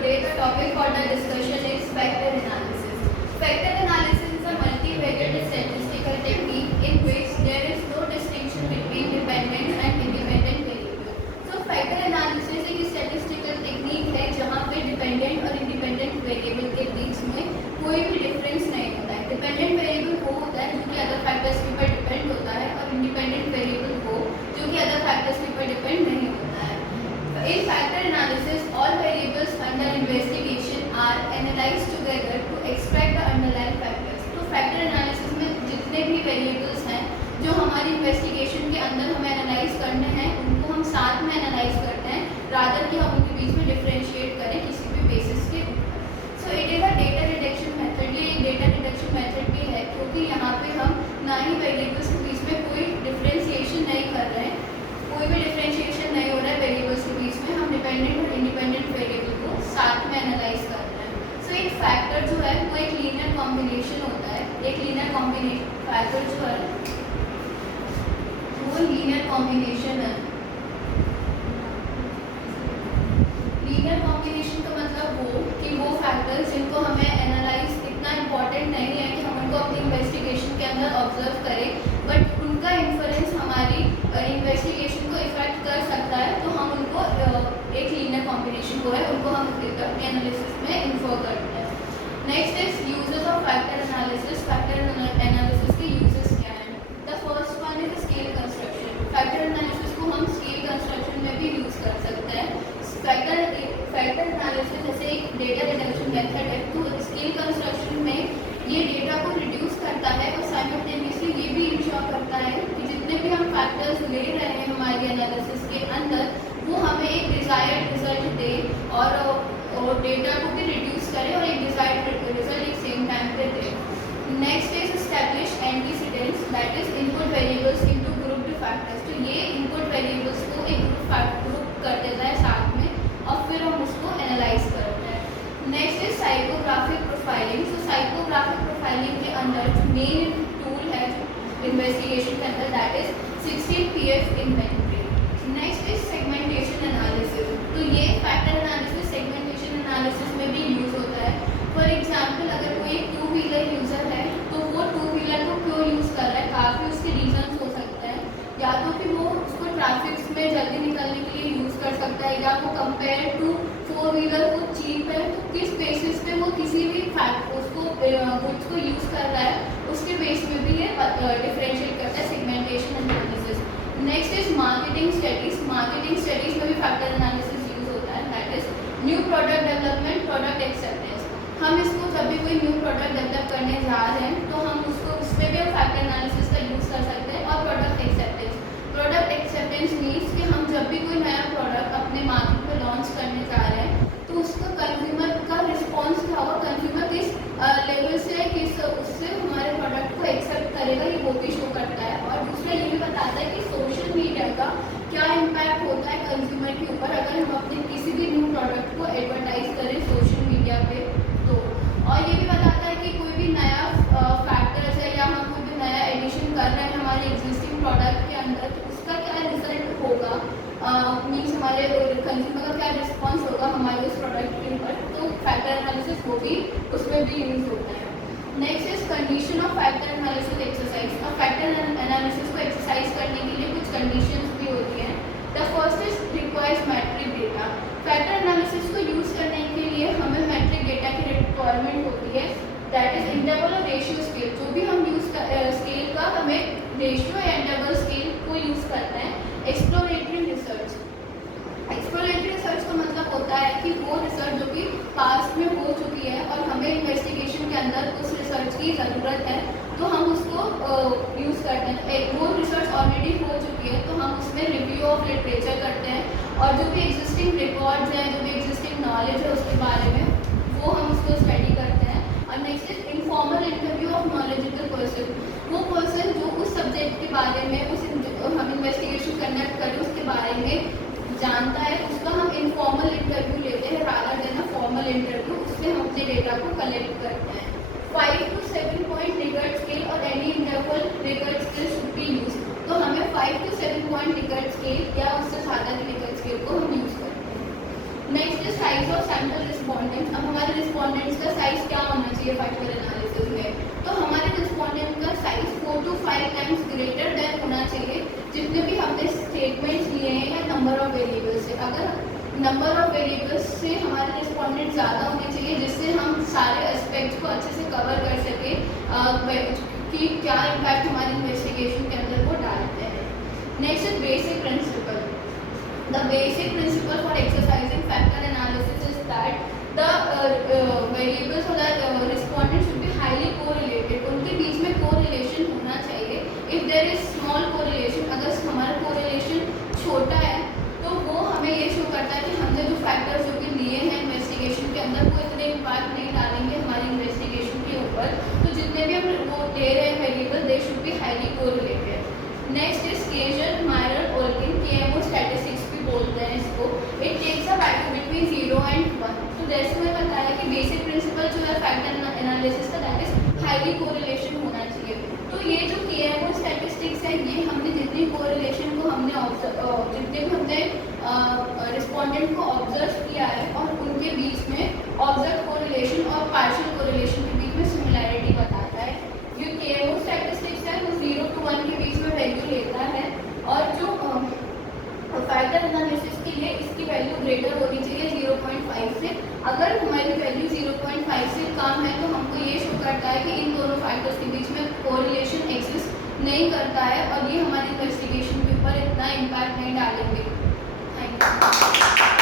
today the topic for the discussion is factor analysis. Factor analysis is a multivariate statistical technique in which there is no distinction between dependent and independent variable. So factor analysis एक statistical technique है जहाँ पे dependent और independent variable के बीच में कोई भी difference नहीं होता है. Dependent variable वो होता है जो कि other factors के ऊपर depend होता है और independent variable वो जो कि other factors के ऊपर depend नहीं होता है. In factor analysis, all variables under investigation are analyzed together to extract the underlying factors. तो factor analysis में जितने भी variables हैं जो हमारी investigation के अंदर हमें analyze करने हैं उनको हम साथ में analyze करते हैं rather कि हम उनके बीच में differentiate करें किसी भी basis के ऊपर. So it is a data reduction method. ये एक data reduction method भी है क्योंकि यहाँ पे हम ना ही variables के बीच में कोई differentiation नहीं कर रहे हैं, कोई भी differentiation नहीं हो रहा है वेरिएबल्स के बीच में, हम डिपेंडेंट और इंडिपेंडेंट वेरिएबल को साथ में एनालाइज कर रहे हैं. सो एक फैक्टर जो है वो एक लीनियर कॉम्बिनेशन होता है. एक लीनियर कॉम्बिनेशन फैक्टर जो है वो लीनियर कॉम्बिनेशन है. लीनियर कॉम्बिनेशन का मतलब वो कि वो फैक्टर्स जिनको हमें एनालाइज इतना इम्पोर्टेंट नहीं है कि हम उनको अपनी इन्वेस्टिगेशन के अंदर ऑब्जर्व करें, बट उनका इन्फ्लुएंस हमारी इन्वेस्टिगेशन को इफेक्ट कर सकता है, तो हम उनको एक लीनियर कॉम्बिनेशन को है उनको हम अपने एनालिसिस में इन्फॉर करते हैं. Next is uses of factor analysis. Factor analysis के यूजेस क्या हैं? The first one is scale construction. Factor analysis को हम स्केल कंस्ट्रक्शन में भी यूज कर सकते हैं. फैक्टर एनालिसिस जैसे एक डेटा रिडक्शन मेथड है, तो स्केल कंस्ट्रक्शन में ये डेटा को रिड्यूस करता है और साइमल्टेनियसली ये भी इंश्योर करता है कि जितने भी हम फैक्टर्स ले रहे हैं हमारी एनालिसिस के अंदर वो हमें एक डिज़ायर्ड रिजल्ट दे और डेटा को भी रिड्यूस करे और एक डिज़ायर्ड रिजल्ट एक सेम टाइम पे दे. Next is establish antecedents, that is input variables into grouped factors. तो ये इनपुट वेरिएबल्स को एक ग्रुप कर देता है साथ में और फिर हम उसको एनालाइज करते हैं. Next is psychographic profiling. तो साइकोग्राफिक प्रोफाइलिंग के अंदर जो मेन टूल है इन्वेस्टिगेशन के अंदर that is 16pf inventory. Next is segmentation analysis. तो ये फैक्टर एनालिसिस सेगमेंटेशन एनालिसिस में भी यूज होता है. फॉर एग्जांपल अगर कोई एक टू व्हीलर यूज़र है तो वो टू व्हीलर को क्यों यूज़ कर रहा है, काफ़ी उसके रीजंस हो सकते हैं. या तो कि वो उसको ट्रैफिक में जल्दी निकलने के लिए यूज़ कर सकता है, या वो कंपेयर टू फोर व्हीलर वो चीप है, तो किस बेसिस पे वो किसी भी फैक्ट उसको गुड्स को यूज़ कर रहा है उसके बेस में भी ये डिफरेंशिएट करता है segmentation analysis. Next is marketing studies. Marketing studies में भी फैक्टर एनालिसिस यूज होता है, that is new product development, product acceptance. हम इसको जब भी कोई न्यू प्रोडक्ट डेवलप करने जा रहे हैं तो हम उसको उसमें भी हम फैक्टर एनालिसिस का यूज़ कर सकते हैं. और product acceptance. Product acceptance means कि हम जब भी कोई नया प्रोडक्ट अपने मार्केट में लॉन्च करने जा रहे हैं तो उसका कंज्यूमर का रिस्पॉन्स क्या होगा, कंज्यूमर किस लेवल से किस उससे हमारे प्रोडक्ट को एक्सेप्ट करेगा, ये वो भी शो करता है. और दूसरा ये भी बताता है कि सोशल मीडिया का क्या इम्पैक्ट होता है कंज्यूमर के ऊपर अगर हम अपने किसी भी न्यू प्रोडक्ट को एडवर्टाइज करें सोशल मीडिया पे तो. और ये भी बताता है कि कोई भी नया फैक्टर्स है या हम कोई भी नया एडिशन कर रहे हैं हमारे एग्जिस्टिंग प्रोडक्ट के अंदर तो उसका क्या रिजल्ट होगा, मीन्स हमारे कंज्यूमर का क्या रिस्पॉन्स होगा हमारे उस प्रोडक्ट के ऊपर. तो फैक्टर एनालिसिस वो भी उसमें भी यूज होता है. Next is condition of factor analysis exercise. और फैक्टर एनालिसिस को एक्सरसाइज करने के लिए कुछ कंडीशंस भी होती हैं. The first is requires metric data. Factor analysis को यूज़ करने के लिए हमें मैट्रिक डेटा की रिक्वायरमेंट होती है, दैट इज इंटरवल और रेशियो स्केल. जो भी हम यूज़ स्केल का हमें रेशियो या इंटरवल स्केल को यूज़ करते हैं. Exploratory research. एक्सप्लोरेटरी रिसर्च का मतलब होता है कि वो रिसर्च जो कि पास्ट में हो चुकी है और हमें इन्वेस्टिगेशन के अंदर उस रिसर्च की ज़रूरत है तो हम उसको यूज़ करते हैं. वो रिसर्च ऑलरेडी हो चुकी है तो हम उसमें रिव्यू ऑफ लिटरेचर करते हैं और जो भी एग्जिस्टिंग रिकॉर्ड्स हैं, जो भी एग्जिस्टिंग नॉलेज है उसके बारे में वो हम उसको स्टडी करते हैं. और next is informal interview of knowledgeable person. वो पर्सन जो उस सब्जेक्ट के बारे में हम इन्वेस्टिगेशन कंडक्ट करें उसके बारे में जानता है उसका हम इनफॉर्मल इंटरव्यू लेते हैं rather than a formal interview. उससे हम अपने डेटा को कलेक्ट करते हैं. 5 to 7 पॉइंट रिकर्ड स्केल और any interval record scale should be use. तो हमें 5 to 7 पॉइंट रिकर्ड स्केल या उससे ज़्यादा की रिकर्ड स्केल को हम यूज़ करते हैं. Next is size size of sample respondent. अब हमारे रिस्पॉन्डेंट्स का साइज क्या होना चाहिए फैक्टर एनालिसिस में, तो हमारे रिस्पॉन्डेंट का size 4 to 5 times greater than होना चाहिए जितने भी हमने स्टेटमेंट्स लिए हैं या नंबर ऑफ वेरिएबल्स से। अगर नंबर ऑफ वेरिएबल्स से हमारे रिस्पॉन्डेंट ज़्यादा होने चाहिए जिससे हम सारे एस्पेक्ट्स को अच्छे से कवर कर सकें कि क्या इम्पैक्ट हमारी इन्वेस्टिगेशन के अंदर वो डालते हैं। Next is basic principle. The basic principle for exercising factor analysis is that the variables और the respondent should be highly correlated. उनके बीच में कोरिलेशन होना चाहिए। If there is small correlation, अगर हमारा कोरिलेशन छोटा है तो वो हमें ये शो करता है कि हमने जो फैक्टर्स जो कि लिए हैं इन्वेस्टिगेशन के अंदर वो इतने इम्पैक्ट नहीं डालेंगे हमारी इन्वेस्टिगेशन के ऊपर। तो जितने भी हम वो दे रहे हैं variable, they should be highly correlated. Next is Kaiser Meyer Olkin KMO statistics भी बोलते हैं इसको। It takes a value between 0 and 1। तो जैसे मैं बताया कि बेसिक प्रिंसिपल जो है फैक्टर एनालिसिस का, दैट इज हाईली कोरिलेशन होना चाहिए। तो ये जो केएमओ स्टैटिस्टिक्स है, ये हमने जितनी कोरिलेशन को हमने जितने भी हमने रिस्पॉन्डेंट को ऑब्जर्व किया है और उनके बीच में ऑब्जर्व कोरिलेशन और पार्शियल कोरिलेशन के बीच में सिमिलैरिटी बताता है। जो केएमओ स्टैटिस्टिक्स है वो 0 to 1 के बीच में वैल्यू लेता है और जो फैक्टर एनालिसिस के लिए इसकी वैल्यू ग्रेटर होनी चाहिए 0.5 से। अगर हमारी वैल्यू 0.5 से कम है तो हमको ये शो करता है कि इन दोनों फैक्टर्स के बीच में कोरिलेशन एग्जिस्ट नहीं करता है और ये हमारी इन्वेस्टिगेशन के ऊपर इतना इम्पैक्ट नहीं डालेंगे। Thank you.